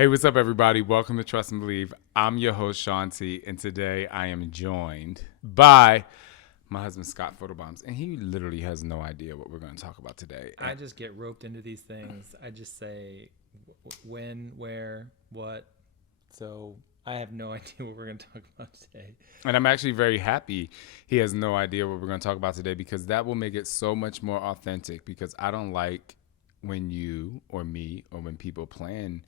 Hey, what's up, everybody? Welcome to Trust and Believe. I'm your host, Shaun T, and today I am joined by my husband, Scott Photobombs, and he literally has no idea what we're going to talk about today. I just get roped into these things. I just say when, where, what. So I have no idea what we're going to talk about today. And I'm actually very happy he has no idea what we're going to talk about today, because that will make it so much more authentic, because I don't like when you or me or when people plan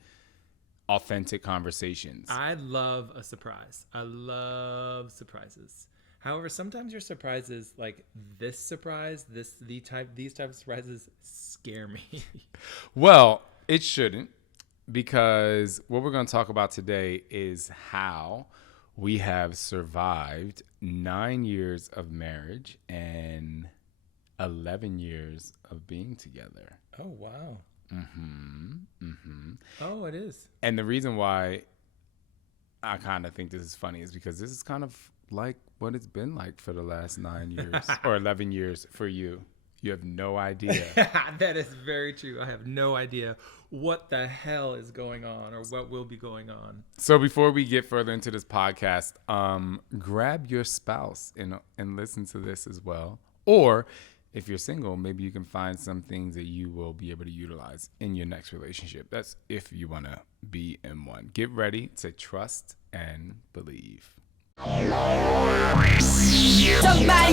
authentic conversations. I love a surprise. I love surprises. However, sometimes your surprises, like this surprise, these type of surprises, scare me. Well, it shouldn't, because what we're going to talk about today is how we have survived 9 years of marriage and 11 years of being together. Oh, wow. Mm-hmm. Oh, it is. And the reason why I kind of think this is funny is because this is kind of like what it's been like for the last 9 years or 11 years for you. You have no idea. That is very true. I have no idea what the hell is going on or what will be going on. So before we get further into this podcast, grab your spouse and listen to this as well. Or if you're single, maybe you can find some things that you will be able to utilize in your next relationship. That's if you want to be in one. Get ready to trust and believe. Somebody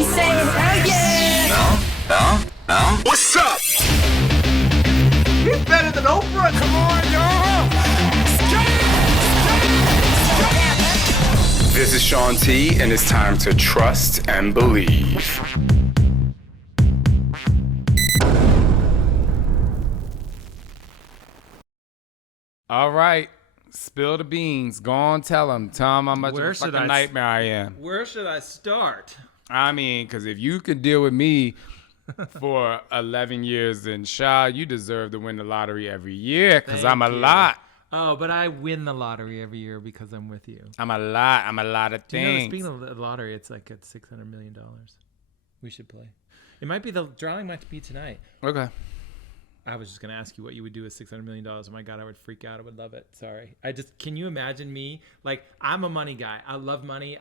say hell yeah! No. What's up? He's better than Oprah. Come on, y'all. This is Shaun T, and it's time to trust and believe. All right. Spill the beans. Go on, tell them how much of a fucking nightmare I am. Where should I start? I mean, because if you could deal with me for 11 years, then Shaw, you deserve to win the lottery every year, because I'm a lot. Oh, but I win the lottery every year because I'm with you. I'm a lot of Do you know, things. speaking of the lottery, it's like at $600 million. We should play. It might be, the drawing might be tonight. Okay. I was just going to ask you what you would do with $600 million. Oh my God, I would freak out. I would love it. Sorry. Can you imagine me? Like, I'm a money guy. I love money.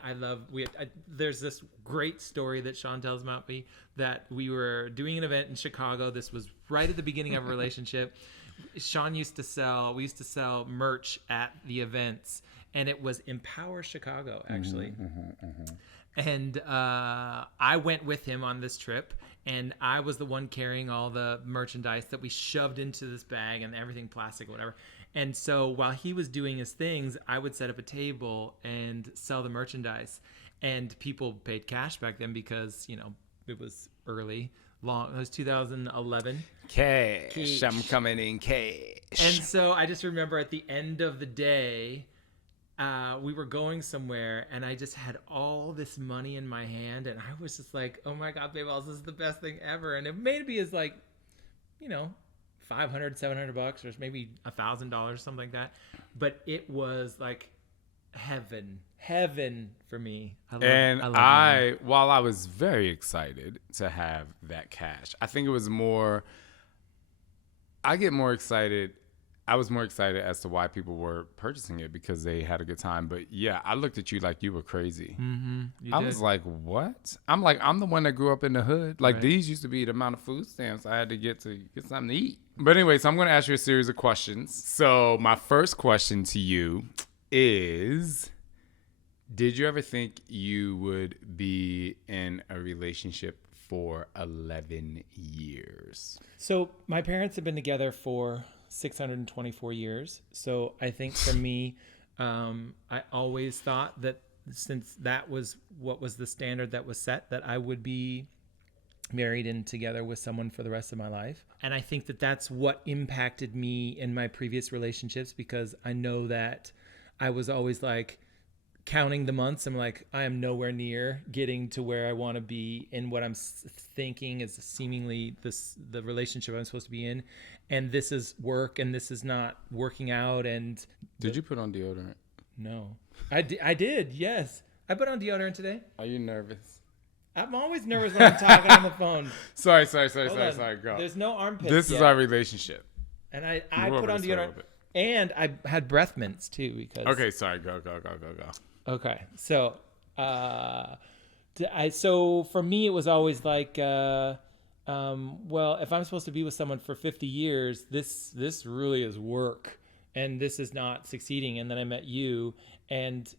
There's this great story that Shaun tells about me that we were doing an event in Chicago. This was right at the beginning of a relationship. Shaun we used to sell merch at the events, and it was Empower Chicago, actually. And I went with him on this trip, and I was the one carrying all the merchandise that we shoved into this bag and everything plastic or whatever. And so while he was doing his things, I would set up a table and sell the merchandise. And people paid cash back then because, it was early. It was 2011. Cash. I'm coming in cash. And so I just remember at the end of the day, we were going somewhere, and I just had all this money in my hand, and I was just like, oh my God, babe, this is the best thing ever. And it maybe is like, $500, $700 or maybe $1,000, something like that. But it was like heaven for me. While I was very excited to have that cash, I think it was more, I was more excited as to why people were purchasing it, because they had a good time. But yeah, I looked at you like you were crazy. Mm-hmm, I was like, what? I'm the one that grew up in the hood. Like, right. These used to be the amount of food stamps I had to get something to eat. But anyway, so I'm going to ask you a series of questions. So my first question to you is, did you ever think you would be in a relationship for 11 years? So my parents have been together for 624 years. So I think for me, I always thought that since that was what was the standard that was set, that I would be married and together with someone for the rest of my life. And I think that that's what impacted me in my previous relationships, because I know that I was always like counting the months. I'm like, I am nowhere near getting to where I want to be in what I'm thinking is seemingly the relationship I'm supposed to be in. And this is work, and this is not working out. And did you put on deodorant? No. I did, yes. I put on deodorant today. Are you nervous? I'm always nervous when I'm talking on the phone. Sorry, go. There's no armpits This is yet. our relationship. And I put on deodorant. And I had breath mints too because. Okay, sorry. Go. Okay, so so for me it was always like, well, if I'm supposed to be with someone for 50 years, this really is work, and this is not succeeding. And then I met you, and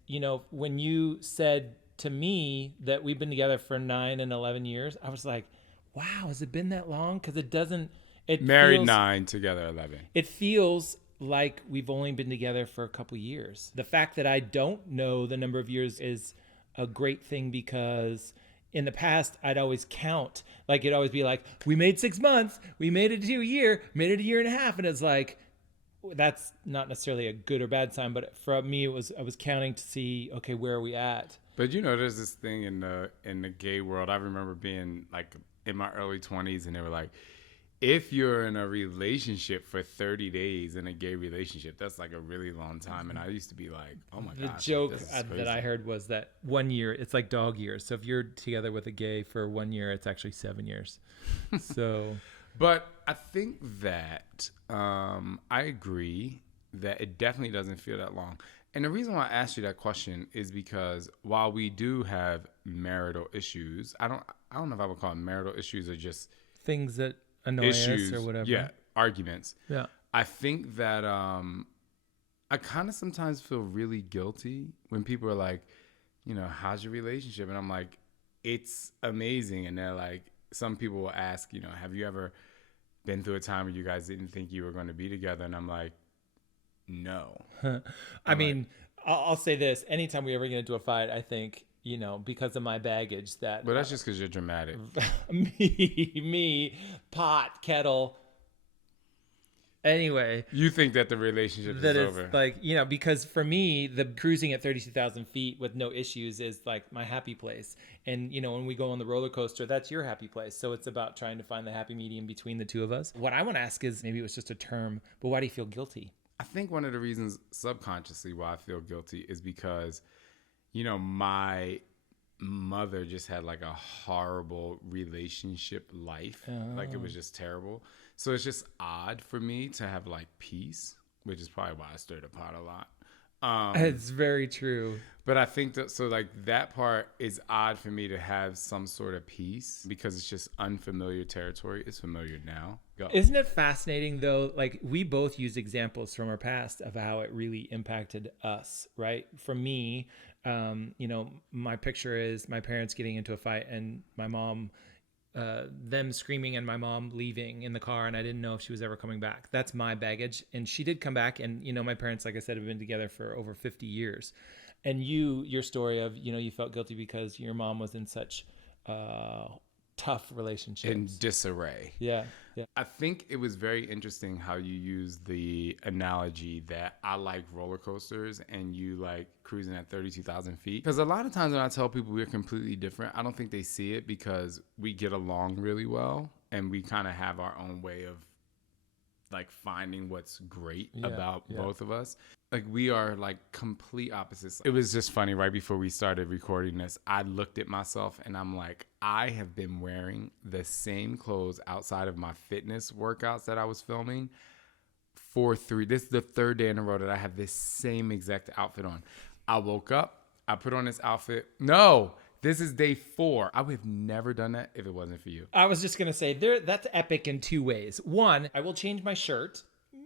when you said to me that we've been together for 9 and 11 years, I was like, wow, has it been that long? Because it doesn't. It Married feels, 9, together 11. It feels like we've only been together for a couple years. The fact that I don't know the number of years is a great thing, because in the past I'd always count. Like it'd always be like, we made 6 months, we made it to a year, made it a year and a half, and it's like, that's not necessarily a good or bad sign. But for me, I was counting to see, okay, where are we at? But there's this thing in the gay world. I remember being like in my early 20s, and they were like, if you're in a relationship for 30 days in a gay relationship, that's like a really long time. And I used to be like, oh my gosh. The joke that I heard was that 1 year, it's like dog years. So if you're together with a gay for 1 year, it's actually 7 years. So, but I think that I agree that it definitely doesn't feel that long. And the reason why I asked you that question is because while we do have marital issues, I don't know if I would call them marital issues or just things that annoy issues, us or whatever. Yeah, arguments. Yeah. I think that I kind of sometimes feel really guilty when people are like, how's your relationship? And I'm like, it's amazing. And they're like, some people will ask, have you ever been through a time where you guys didn't think you were going to be together? And I'm like, no. I mean, I'll say this. Anytime we ever get into a fight, I think, because of my baggage that... But that's just because you're dramatic. me, pot, kettle. Anyway. You think that the relationship is over. Like, because for me, the cruising at 32,000 feet with no issues is like my happy place. And, when we go on the roller coaster, that's your happy place. So it's about trying to find the happy medium between the two of us. What I want to ask is, maybe it was just a term, but why do you feel guilty? I think one of the reasons subconsciously why I feel guilty is because, my mother just had like a horrible relationship life. Like it was just terrible. So it's just odd for me to have like peace, which is probably why I stirred the pot a lot. It's very true. But I think that, so like that part is odd for me to have some sort of peace because it's just unfamiliar territory. It's familiar now. Go. Isn't it fascinating though? Like we both use examples from our past of how it really impacted us, right? For me, my picture is my parents getting into a fight and my mom, them screaming and my mom leaving in the car, and I didn't know if she was ever coming back. That's my baggage. And she did come back, and my parents, like I said, have been together for over 50 years. And your story of you felt guilty because your mom was in such tough relationships, in disarray. Yeah. I think it was very interesting how you used the analogy that I like roller coasters and you like cruising at 32,000 feet. Because a lot of times when I tell people we're completely different, I don't think they see it because we get along really well and we kind of have our own way of like finding what's great about both of us. Like we are like complete opposites. It was just funny. Right before we started recording this, I looked at myself and I'm like, I have been wearing the same clothes outside of my fitness workouts that I was filming this is the third day in a row that I have this same exact outfit on. I woke up, I put on this outfit. No, this is day 4. I would have never done that if it wasn't for you. I was just going to say that's epic in 2 ways. One, I will change my shirt.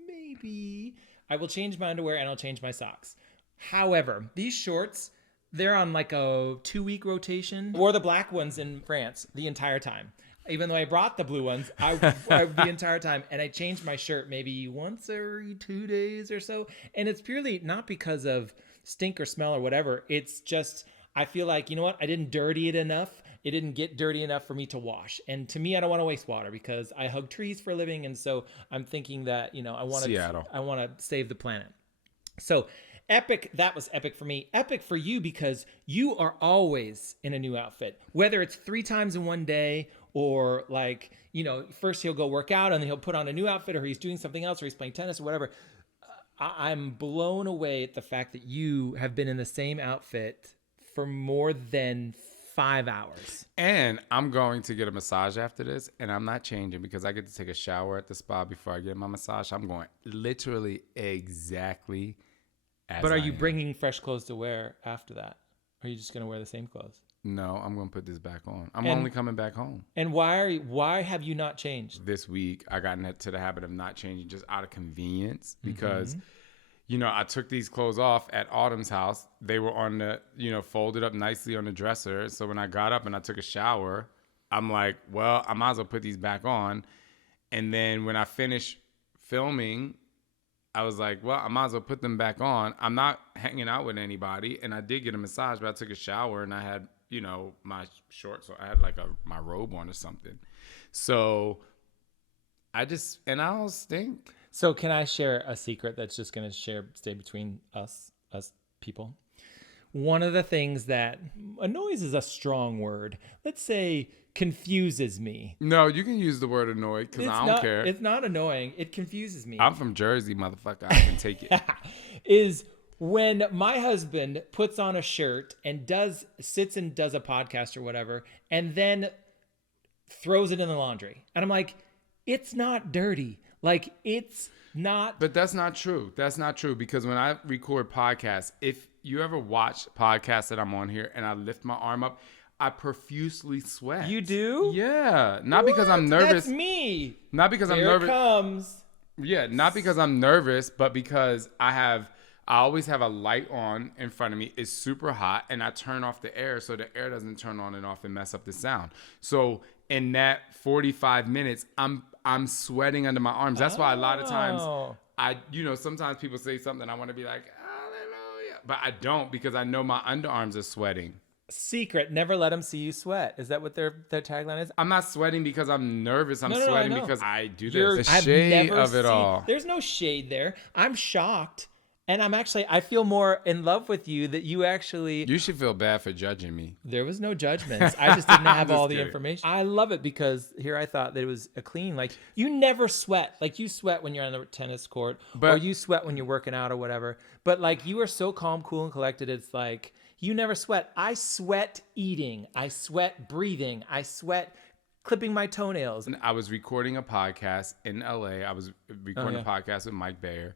Maybe I will change my underwear and I'll change my socks. However, these shorts, they're on like a 2-week rotation. Wore the black ones in France the entire time. Even though I brought the blue ones, I the entire time. And I changed my shirt maybe once every 2 days or so. And it's purely not because of stink or smell or whatever. It's just, I feel like, you know what? I didn't dirty it enough. It didn't get dirty enough for me to wash. And to me, I don't want to waste water because I hug trees for a living. And so I'm thinking that, I want to save the planet. So epic. That was epic for me. Epic for you because you are always in a new outfit, whether it's 3 times in one day or like, first he'll go work out and then he'll put on a new outfit or he's doing something else or he's playing tennis or whatever. I'm blown away at the fact that you have been in the same outfit for more than 5 hours. And I'm going to get a massage after this, and I'm not changing because I get to take a shower at the spa before I get my massage. I'm going literally exactly as But are I you am. bringing fresh clothes to wear after that? Or are you just going to wear the same clothes? No, I'm going to put this back on. I'm And- only coming back home. And why have you not changed? This week, I got into the habit of not changing just out of convenience because, I took these clothes off at Autumn's house. They were on the, folded up nicely on the dresser. So when I got up and I took a shower, I'm like, well, I might as well put these back on. And then when I finished filming, I was like, well, I might as well put them back on. I'm not hanging out with anybody. And I did get a massage, but I took a shower and I had, my shorts. So I had like my robe on or something. So I don't stink. So can I share a secret that's just going to stay between us people? One of the things that annoys is a strong word. Let's say confuses me. No, you can use the word annoyed because I don't care. It's not annoying. It confuses me. I'm from Jersey, motherfucker. I can take it. Is when my husband puts on a shirt and sits and does a podcast or whatever, and then throws it in the laundry. And I'm like, it's not dirty. Like, it's not. But that's not true. That's not true because when I record podcasts, if you ever watch podcasts that I'm on here and I lift my arm up, I profusely sweat. You do? Yeah. Not because I'm nervous. That's me. Not because I'm Here nervous. it comes. Yeah, not because I'm nervous, but because I always have a light on in front of me. It's super hot, and I turn off the air so the air doesn't turn on and off and mess up the sound. So in that 45 minutes, I'm sweating under my arms. That's why a lot of times sometimes people say something, I want to be like, hallelujah, but I don't because I know my underarms are sweating. Secret, never let them see you sweat. Is that what their tagline is? I'm not sweating because I'm nervous. I'm No, sweating I know. because I do this. The I've shade never of it seen- all. There's no shade there. I'm shocked. And I feel more in love with you that you actually. You should feel bad for judging me. There was no judgments. I just didn't have Just all the kidding. information. I love it because here I thought that it was a clean. Like, you never sweat. Like, you sweat when you're on the tennis court, or But- you sweat when you're working out or whatever. But like, you are so calm, cool, and collected. It's like you never sweat. I sweat eating. I sweat breathing. I sweat clipping my toenails. I was recording a podcast in LA. I was recording a podcast with Mike Bayer,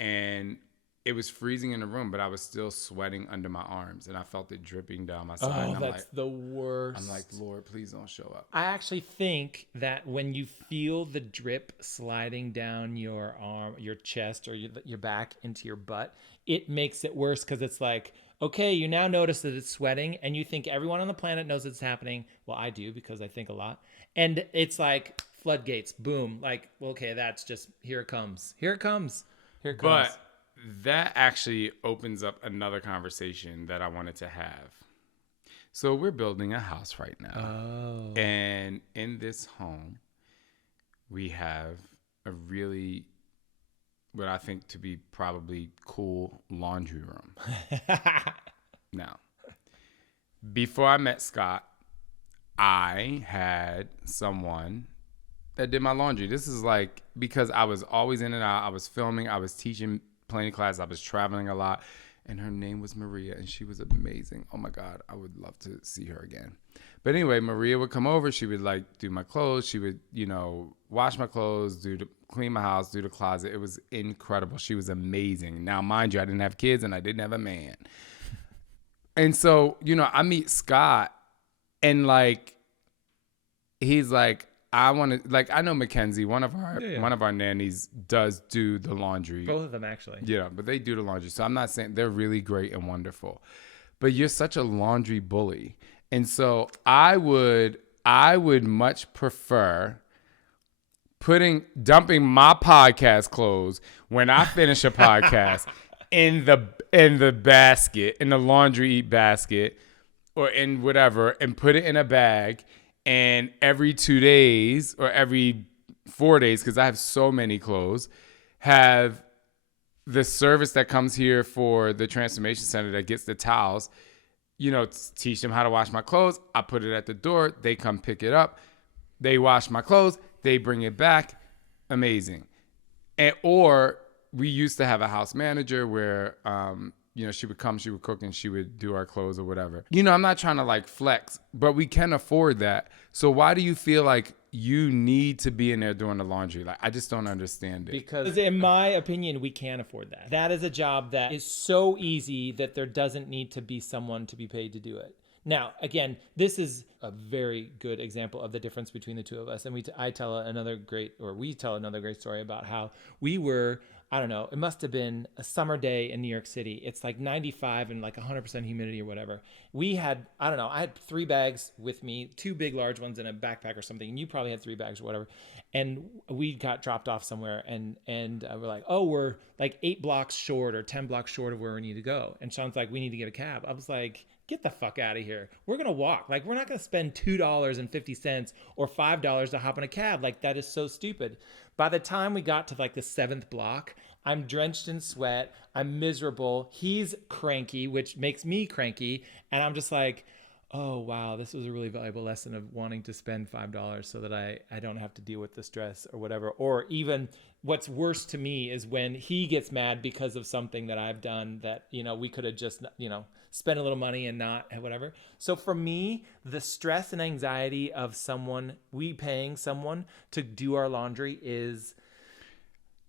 and it was freezing in the room, but I was still sweating under my arms, and I felt it dripping down my side. Oh, and that's the worst. I'm like, Lord, please don't show up. I actually think that when you feel the drip sliding down your arm, your chest, or your back into your butt, it makes it worse because it's like, okay, you now notice that it's sweating and you think everyone on the planet knows it's happening. Well, I do because I think a lot. And it's like floodgates, boom. Like, okay, that's just, here it comes. Here it comes. Here it comes. But that actually opens up another conversation that I wanted to have. So we're building a house right now. Oh. And in this home, we have a really, what I think to be probably cool laundry room. Now, before I met Scott, I had someone that did my laundry. This is like, because I was always in and out. I was filming, I was teaching planning class, I was traveling a lot, and her name was Maria, and she was amazing. Oh my God, I would love to see her again. But anyway, Maria would come over. She would like do my clothes. She would, wash my clothes, clean my house, do the closet. It was incredible. She was amazing. Now, mind you, I didn't have kids and I didn't have a man. And so, I meet Scott, and like, he's like, I want to, like, I know Mackenzie, one of our nannies does do the laundry. Both of them, actually. Yeah, but they do the laundry. So I'm not saying they're really great and wonderful, but you're such a laundry bully. And so I would much prefer dumping my podcast clothes when I finish a podcast in the basket, in the laundry basket, or in whatever, and put it in a bag. And every 2 days or every 4 days, because I have so many clothes, have the service that comes here for the transformation center that gets the towels, teach them how to wash my clothes. I put it at the door. They come pick it up. They wash my clothes. They bring it back. Amazing. Or we used to have a house manager where she would come, she would cook, and she would do our clothes or whatever. I'm not trying to like flex, but we can afford that. So why do you feel like you need to be in there doing the laundry? Like, I just don't understand it. Because in my opinion, we can't afford that. That is a job that is so easy that there doesn't need to be someone to be paid to do it. Now, again, this is a very good example of the difference between the two of us. And we tell another great story about how we were, I don't know, it must have been a summer day in New York City. It's like 95 and like 100% humidity or whatever. We had, I don't know, I had 3 bags with me, 2 big large ones in a backpack or something. And you probably had 3 bags or whatever. And we got dropped off somewhere and we're like, oh, we're like 8 blocks short or 10 blocks short of where we need to go. And Shaun's like, we need to get a cab. I was like, get the fuck out of here. We're going to walk. Like, we're not going to spend $2.50 or $5 to hop in a cab. Like, that is so stupid. By the time we got to like the 7th block, I'm drenched in sweat. I'm miserable. He's cranky, which makes me cranky. And I'm just like, oh, wow, this was a really valuable lesson of wanting to spend $5 so that I don't have to deal with the stress or whatever. Or even what's worse to me is when he gets mad because of something that I've done that, we could have just, spent a little money and not whatever. So for me, the stress and anxiety of we paying someone to do our laundry is...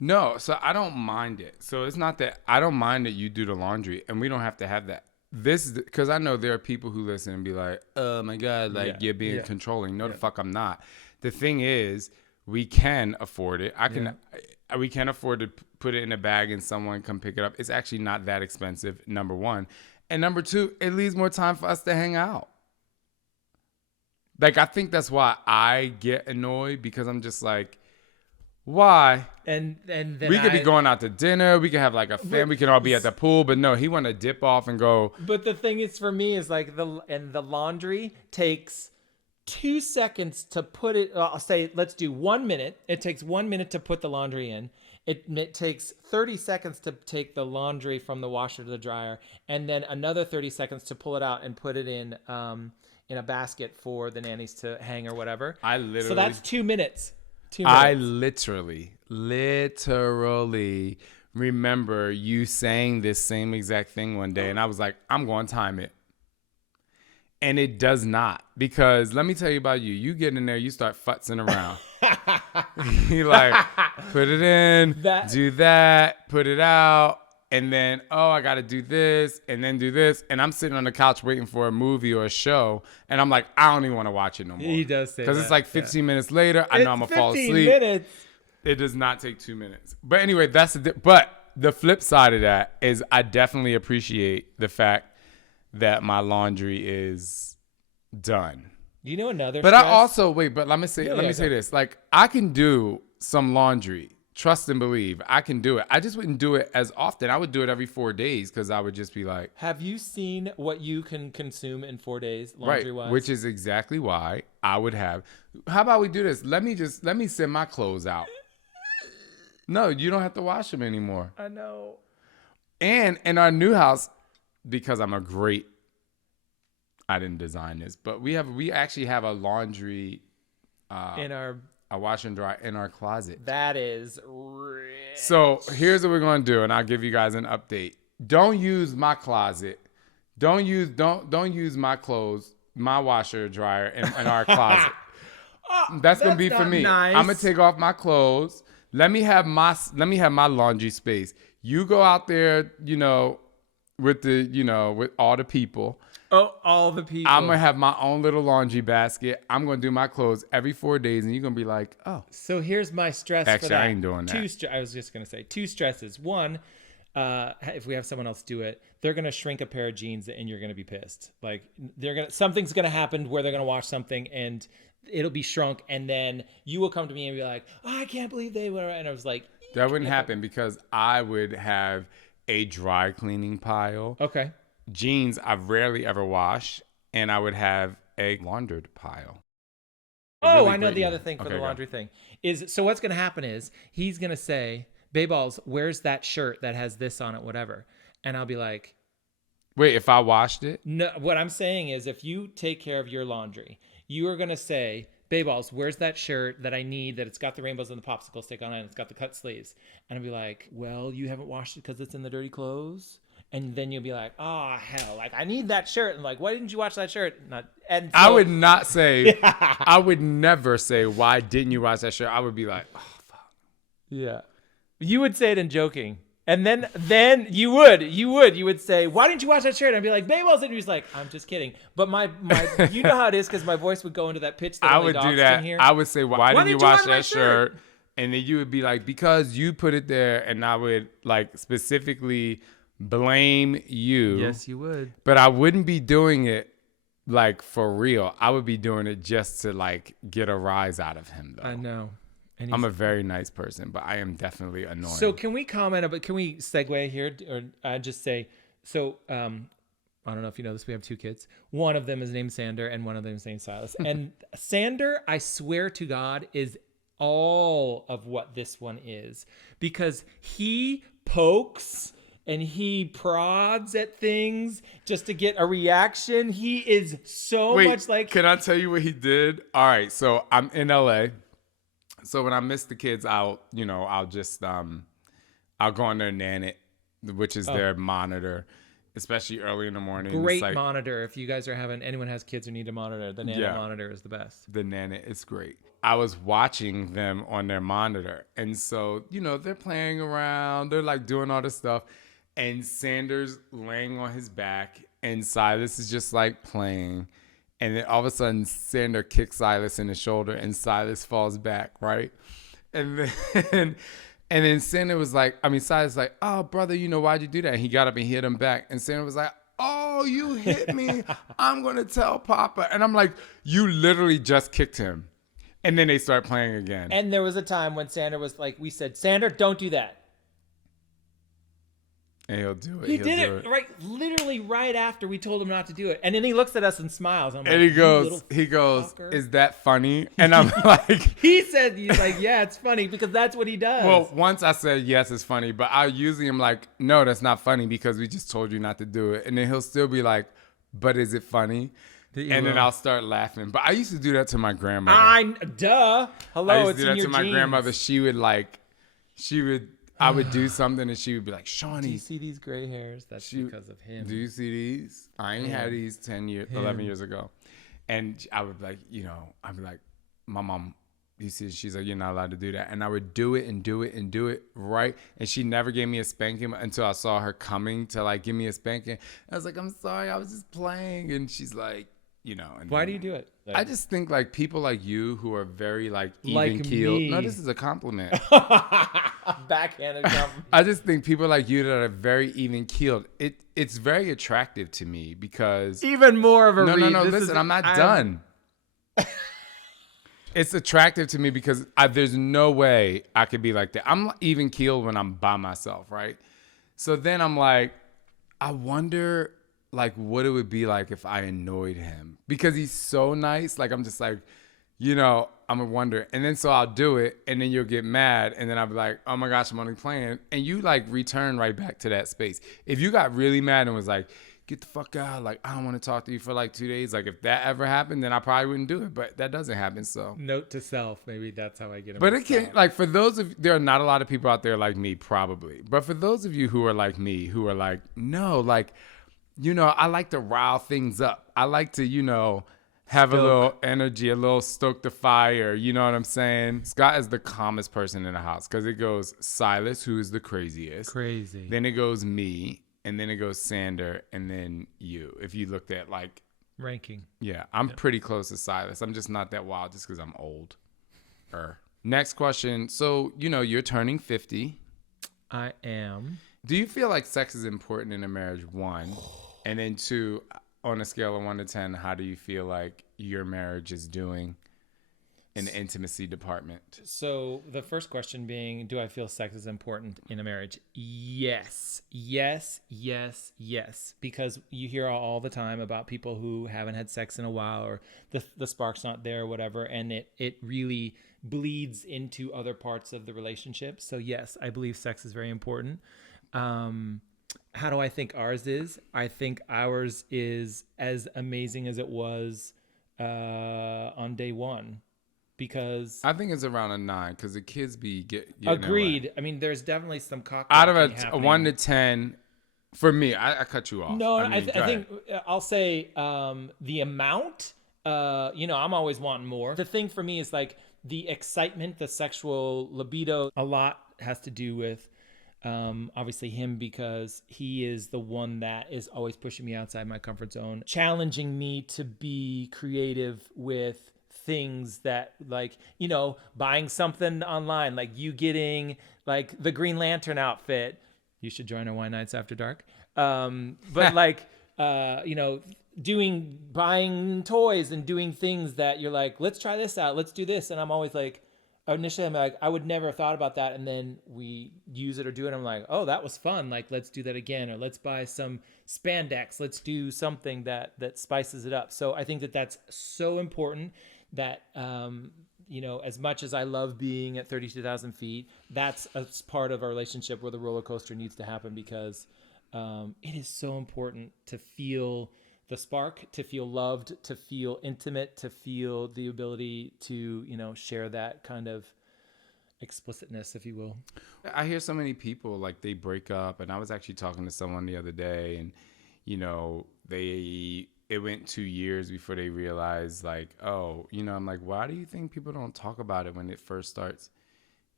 No, so I don't mind it. So it's not that I don't mind that you do the laundry and we don't have to have that. This is because I know there are people who listen and be like, oh my God, like you're being controlling. No, the fuck I'm not. The thing is, we can afford it. We can afford to put it in a bag and someone come pick it up. It's actually not that expensive, number one. And number two, it leaves more time for us to hang out. Like, I think that's why I get annoyed, because I'm just like, why? And then we could be going out to dinner. We could have like a family. We can all be at the pool. But no, he want to dip off and go. But the thing is, for me, is like the laundry takes 2 seconds to put it. I'll say, let's do 1 minute. It takes 1 minute to put the laundry in. It takes 30 seconds to take the laundry from the washer to the dryer, and then another 30 seconds to pull it out and put it in a basket for the nannies to hang or whatever. So that's 2 minutes. 2 minutes. I literally remember you saying this same exact thing one day, and I was like, I'm going to time it. And it does not, because let me tell you about you. You get in there, you start futzing around. You like, put it in, do that, put it out, and then, oh, I got to do this, and then do this. And I'm sitting on the couch waiting for a movie or a show, and I'm like, I don't even want to watch it no more. He does say that. Because it's like 15 minutes later, I know I'm going to fall asleep. 15 minutes. It does not take 2 minutes. But anyway, but the flip side of that is I definitely appreciate the fact that my laundry is done. You know another But stress? I also let me say this. Like, I can do some laundry. Trust and believe. I can do it. I just wouldn't do it as often. I would do it every 4 days, because I would just be like, have you seen what you can consume in 4 days laundry wise? Right, which is exactly why I would have. How about we do this? Let me send my clothes out. No, you don't have to wash them anymore. I know. And in our new house, because I didn't design this, but we actually have a laundry a wash and dry in our closet. That is rich. So here's what we're gonna do, and I'll give you guys an update. Don't use my closet. Don't use my clothes, my washer dryer in our closet. That's gonna be for me. Nice. I'm gonna take off my clothes. Let me have my laundry space. You go out there, with all the people. Oh, all the people. I'm going to have my own little laundry basket. I'm going to do my clothes every 4 days, and you're going to be like, oh. So here's my stress Actually, for that. I ain't doing that. I was just going to say 2 stresses. One, if we have someone else do it, they're going to shrink a pair of jeans and you're going to be pissed. Like, something's going to happen where they're going to wash something and it'll be shrunk, and then you will come to me and be like, oh, I can't believe they were. And I was like, that wouldn't happen, because I would have a dry cleaning pile. Okay. Jeans I rarely ever wash, and I would have a laundered pile. Oh, I know the other thing for the laundry thing is, so what's going to happen is he's going to say, Bayballs, where's that shirt that has this on it, whatever? And I'll be like, wait, if I washed it? No, what I'm saying is, if you take care of your laundry, you are going to say, Bayballs, where's that shirt that I need, that it's got the rainbows and the popsicle stick on it and it's got the cut sleeves? And I'll be like, well, you haven't washed it because it's in the dirty clothes. And then you'll be like, oh hell, like I need that shirt. And like, why didn't you watch that shirt? And so, I would not say, I would never say, why didn't you watch that show? I would be like, oh, fuck. yeah, you would say it in joking. And then you would say, why didn't you watch that shirt? And I'd be like, Baywell's, and he was like, I'm just kidding. But my, you know how it is, because my voice would go into that pitch that I only would dogs do that. can hear. I would say, why didn't you watch my that shirt? And then you would be like, because you put it there, and I would like specifically blame you. Yes, you would. But I wouldn't be doing it like for real. I would be doing it just to like get a rise out of him, though. I know. And I'm a very nice person, but I am definitely annoying. So can we comment about? Can we segue here, or just say? So I don't know if you know this. We have 2 kids. One of them is named Sander, and one of them is named Silas. And Sander, I swear to God, is all of what this one is, because he pokes and he prods at things just to get a reaction. He is so much like. Can I tell you what he did? All right, so I'm in LA. So when I miss the kids, I'll just I'll go on their Nanit, which is their monitor, especially early in the morning. Great monitor. If you guys are anyone has kids who need a monitor, the Nanit monitor is the best. The Nanit is great. I was watching them on their monitor, and so they're playing around, they're like doing all this stuff, and Sanders laying on his back, and Silas is just like playing. And then all of a sudden, Sander kicks Silas in the shoulder, and Silas falls back, right? And then Sander was like, Silas was like, oh, brother, why'd you do that? And he got up and hit him back. And Sander was like, oh, you hit me. I'm going to tell Papa. And I'm like, you literally just kicked him. And then they start playing again. And there was a time when Sander was like, we said, Sander, don't do that. And he'll do it. He did it right, literally right after we told him not to do it. And then he looks at us and smiles. I'm and like, he goes, is that funny? And I'm like, he's like, yeah, it's funny, because that's what he does. Well, once I said, yes, it's funny, but I usually am like, no, that's not funny because we just told you not to do it. And then he'll still be like, but is it funny? And then I'll start laughing. But I used to do that to my grandmother. Hello, it's in your genes. To my grandmother. I would do something and she would be like, Shawnee. Do you see these gray hairs? That's because of him. Do you see these? I ain't had these 11 years ago. And I would be like, I'd be like, my mom, you see, she's like, you're not allowed to do that. And I would do it and do it and do it, right? And she never gave me a spanking until I saw her coming to like give me a spanking. I was like, I'm sorry, I was just playing. And she's like, and why do you do it? I just think like people like you who are very like even keeled. Me. No, this is a compliment. Backhanded compliment. I just think people like you that are very even keeled. It's very attractive to me because even more of a no. Listen, I'm not done. It's attractive to me because there's no way I could be like that. I'm even keeled when I'm by myself, right? So then I'm like, I wonder like what it would be like if I annoyed him, because he's so nice. Like I'm just like, I'm a wonder. And then so I'll do it and then you'll get mad. And then I'll be like, oh my gosh, I'm only playing. And you like return right back to that space. If you got really mad and was like, get the fuck out. Like, I don't want to talk to you for like 2 days. Like if that ever happened, then I probably wouldn't do it, but that doesn't happen. So note to self, maybe that's how I get him. But it can't, like for those of, there are not a lot of people out there like me probably, but for those of you who are like me, who are like, no, like, I like to rile things up. I like to, have a little energy, a little stoke the fire. You know what I'm saying? Scott is the calmest person in the house because it goes Silas, who is the craziest. Crazy. Then it goes me, and then it goes Sander, and then you. If you looked at like ranking. Yeah, I'm pretty close to Silas. I'm just not that wild just because I'm old. Next question. So, you're turning 50. I am. Do you feel like sex is important in a marriage? 1. And then 2, on a scale of 1 to 10, how do you feel like your marriage is doing in the intimacy department? So the first question being, do I feel sex is important in a marriage? Yes. Because you hear all the time about people who haven't had sex in a while, or the spark's not there or whatever. And it really bleeds into other parts of the relationship. So yes, I believe sex is very important. How do I think ours is? I think ours is as amazing as it was on day one, because I think it's around a 9 because the kids be getting agreed. I mean, there's definitely some cock out of a 1 to 10. For me, I cut you off. No, I I think I'll say the amount. I'm always wanting more. The thing for me is like the excitement, the sexual libido. A lot has to do with obviously him, because he is the one that is always pushing me outside my comfort zone, challenging me to be creative with things that, like, buying something online, like you getting like the Green Lantern outfit. You should join our Wine Nights After Dark. But like, buying toys and doing things that you're like, let's try this out, let's do this. And I'm always like, initially I'm like, I would never have thought about that. And then we use it or do it. I'm like, oh, that was fun. Like, let's do that again. Or let's buy some spandex. Let's do something that spices it up. So I think that that's so important that, as much as I love being at 32,000 feet, that's a part of our relationship where the roller coaster needs to happen, because it is so important to feel the spark, to feel loved, to feel intimate, to feel the ability to, share that kind of explicitness, if you will. I hear so many people, like, they break up, and I was actually talking to someone the other day, and, it went 2 years before they realized, like, oh, I'm like, why do you think people don't talk about it when it first starts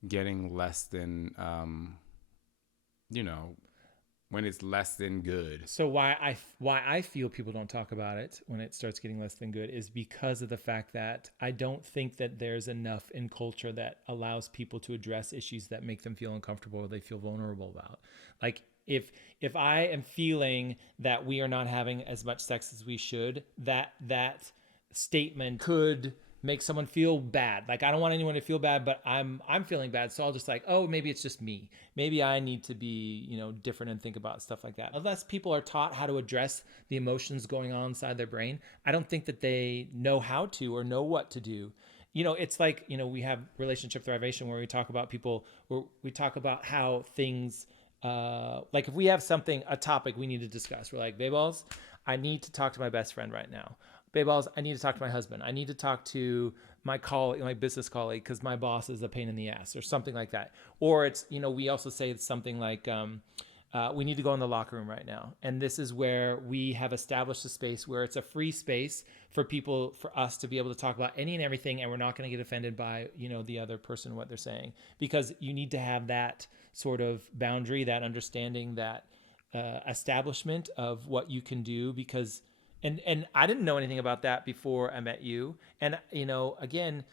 getting less than, when it's less than good? So why I feel people don't talk about it when it starts getting less than good is because of the fact that I don't think that there's enough in culture that allows people to address issues that make them feel uncomfortable or they feel vulnerable about. Like, if I am feeling that we are not having as much sex as we should, that statement could make someone feel bad. Like, I don't want anyone to feel bad, but I'm feeling bad. So I'll just like, oh, maybe it's just me. Maybe I need to be, different and think about stuff like that. Unless people are taught how to address the emotions going on inside their brain, I don't think that they know how to or know what to do. It's like, we have relationship thrivation where we talk about we talk about how things, like if we have a topic we need to discuss, we're like, Bayballs, I need to talk to my best friend right now. Bayballs, I need to talk to my husband. I need to talk to my business colleague, because my boss is a pain in the ass, or something like that. Or it's, we also say something like, we need to go in the locker room right now. And this is where we have established a space where it's a free space for us to be able to talk about any and everything. And we're not going to get offended by, the other person, what they're saying, because you need to have that sort of boundary, that understanding, that establishment of what you can do, because And I didn't know anything about that before I met you. And, again,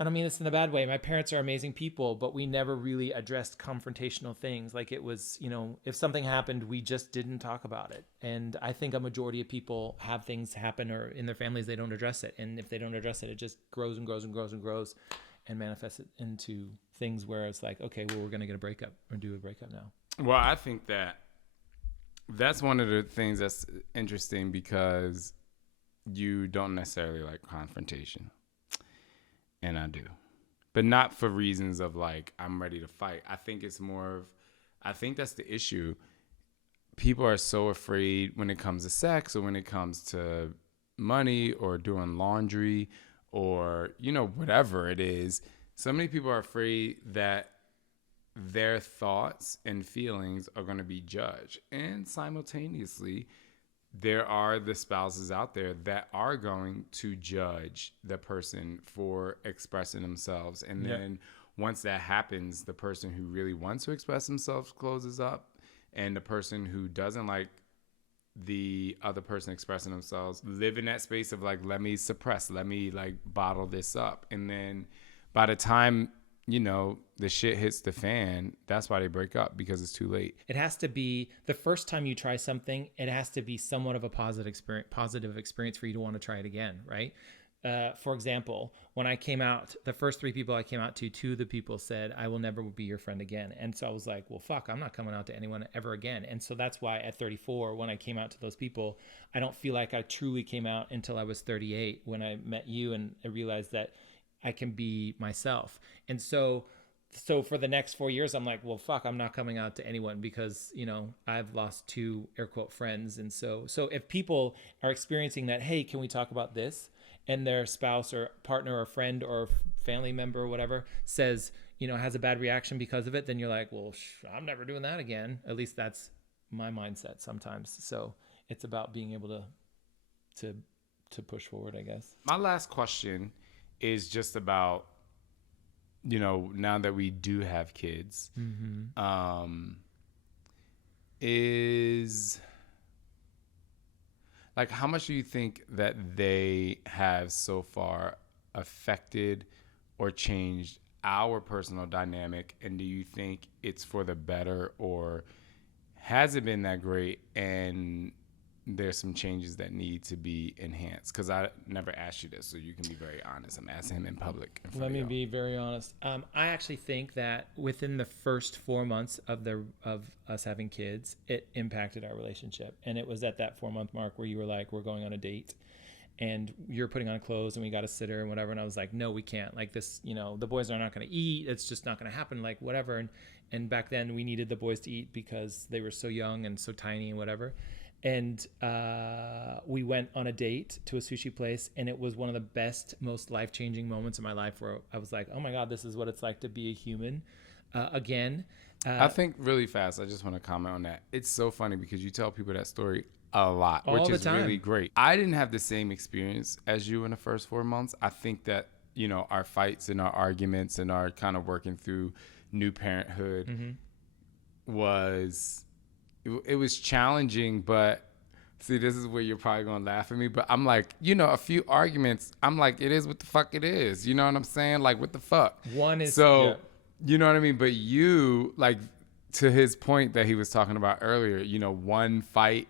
I don't mean this in a bad way. My parents are amazing people, but we never really addressed confrontational things. Like, it was, if something happened, we just didn't talk about it. And I think a majority of people have things happen, or in their families, they don't address it. And if they don't address it, it just grows and grows and grows and grows and manifests it into things where it's like, okay, well, we're going to get a breakup or do a breakup now. Well, I think that's one of the things that's interesting, because you don't necessarily like confrontation. And I do. But not for reasons of like, I'm ready to fight. I think it's I think that's the issue. People are so afraid when it comes to sex, or when it comes to money, or doing laundry, or, whatever it is. So many people are afraid that their thoughts and feelings are going to be judged. And simultaneously, there are the spouses out there that are going to judge the person for expressing themselves. And then once that happens, the person who really wants to express themselves closes up, and the person who doesn't like the other person expressing themselves live in that space of like, let me suppress, let me like bottle this up. And then by the time the shit hits the fan, that's why they break up, because it's too late. It has to be the first time you try something, it has to be somewhat of a positive experience for you to want to try it again, right? For example, when I came out, the first 3 people I came out to, 2 of the people said, I will never be your friend again. And so I was like, well, fuck, I'm not coming out to anyone ever again. And so that's why at 34, when I came out to those people, I don't feel like I truly came out until I was 38, when I met you and I realized that I can be myself. And so for the next 4 years, I'm like, well, fuck, I'm not coming out to anyone, because, I've lost 2 air quote friends. And so if people are experiencing that, hey, can we talk about this? And their spouse or partner or friend or family member or whatever says, has a bad reaction because of it, then you're like, well, I'm never doing that again. At least that's my mindset sometimes. So it's about being able to push forward, I guess. My last question is just about, now that we do have kids, is like, how much do you think that they have so far affected or changed our personal dynamic? And do you think it's for the better, or has it been that great and there's some changes that need to be enhanced? Because I never asked you this, so you can be very honest. I'm asking him in public. Let me be very honest. I actually think that within the first 4 months of us having kids, it impacted our relationship. And it was at that 4-month mark where you were like, we're going on a date, and you're putting on clothes, and we got a sitter and whatever. And I was like, no, we can't. Like this, the boys are not going to eat. It's just not going to happen. Like whatever. And back then we needed the boys to eat because they were so young and so tiny and whatever. And we went on a date to a sushi place, and it was one of the best, most life-changing moments of my life, where I was like, oh my God, this is what it's like to be a human again. I think really fast, I just want to comment on that. It's so funny because you tell people that story a lot, which is really great. I didn't have the same experience as you in the first 4 months. I think that, our fights and our arguments and our kind of working through new parenthood it was challenging, but see, this is where you're probably going to laugh at me, but I'm like, a few arguments, I'm like, it is what the fuck it is. You know what I'm saying? Like, what the fuck? One is, so, you know what I mean? But you, like, to his point that he was talking about earlier, one fight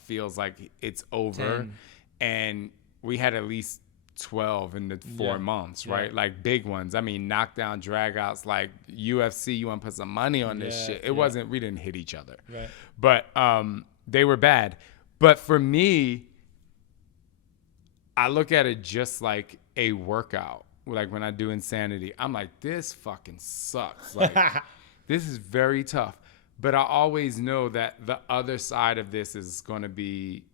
feels like it's over. 10. And we had at least 12 in the 4 months, right? Like big ones. I mean, knockdown, dragouts, like UFC. You want to put some money on this shit? It wasn't. We didn't hit each other, right? But they were bad. But for me, I look at it just like a workout. Like when I do Insanity, I'm like, this fucking sucks. Like this is very tough. But I always know that the other side of this is going to be,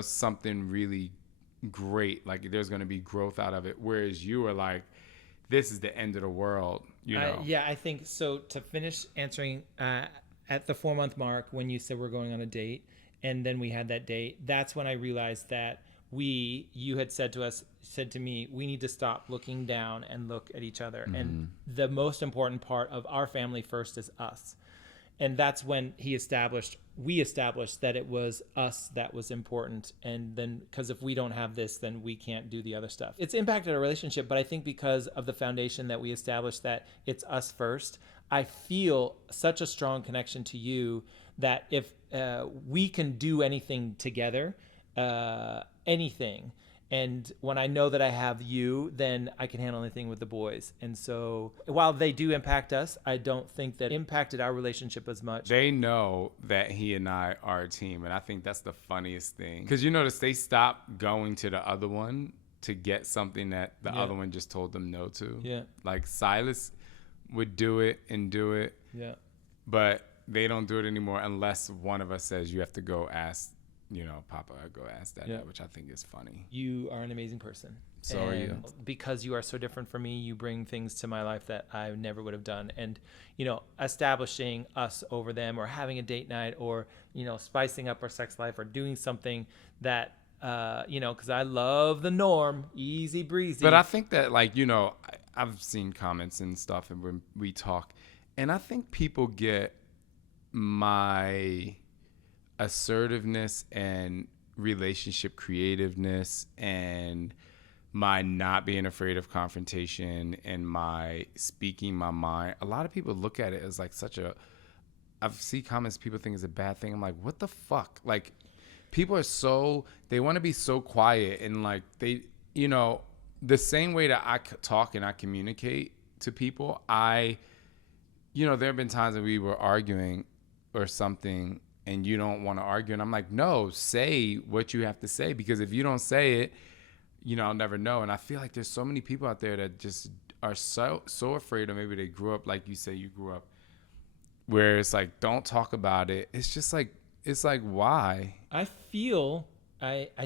something really great. Like there's going to be growth out of it. Whereas you were like, this is the end of the world, I think so. To finish answering, at the 4-month mark, when you said we're going on a date, and then we had that date, that's when I realized that you had said to me, we need to stop looking down and look at each other. And the most important part of our family first is us. And that's when we established that it was us that was important. And then, because if we don't have this, then we can't do the other stuff. It's impacted our relationship, but I think because of the foundation that we established, that it's us first, I feel such a strong connection to you that if we can do anything together, anything. And when I know that I have you, then I can handle anything with the boys. And so while they do impact us, I don't think that impacted our relationship as much. They know that he and I are a team. And I think that's the funniest thing. Because you notice they stopped going to the other one to get something that the other one just told them no to. Yeah. Like Silas would do it. Yeah. But they don't do it anymore unless one of us says you have to go ask, Papa, go ask Dad, which I think is funny. You are an amazing person. So are you. Because you are so different from me, you bring things to my life that I never would have done. And, establishing us over them, or having a date night, or, spicing up our sex life, or doing something that, because I love the norm, easy breezy. But I think that, like, I've seen comments and stuff, and when we talk, and I think people get my assertiveness and relationship creativeness and my not being afraid of confrontation and my speaking my mind. A lot of people look at it as like I've seen comments, people think it's a bad thing. I'm like, what the fuck? Like, people are they want to be so quiet, and like they, the same way that I talk and I communicate to people, there have been times that we were arguing or something, and you don't want to argue. And I'm like, no, say what you have to say, because if you don't say it, I'll never know. And I feel like there's so many people out there that just are so afraid, or maybe they grew up like you say you grew up, where it's like, don't talk about it. It's just like, it's like, why? I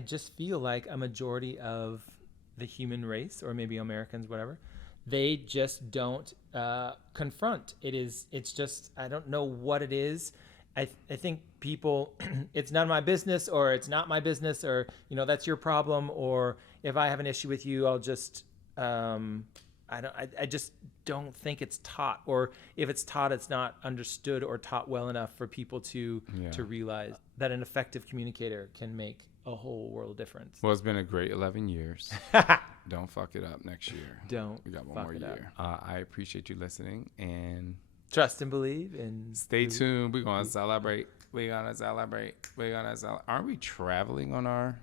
just feel like a majority of the human race, or maybe Americans, whatever, they just don't confront. It's just, I don't know what it is. I think people, it's none of my business, or it's not my business, or, you know, that's your problem. Or if I have an issue with you, I'll just, I just don't think it's taught, or if it's taught, it's not understood or taught well enough for people to realize that an effective communicator can make a whole world of difference. Well, it's been a great 11 years. Don't fuck it up next year. We got one more year. I appreciate you listening, and trust and believe, and stay tuned. We're going to celebrate. Aren't we traveling on our...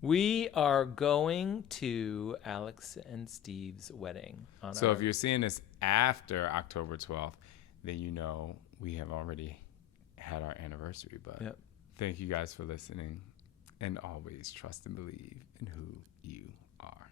We are going to Alex and Steve's wedding. So if you're seeing this after October 12th, then you know we have already had our anniversary. But thank you guys for listening. And always trust and believe in who you are.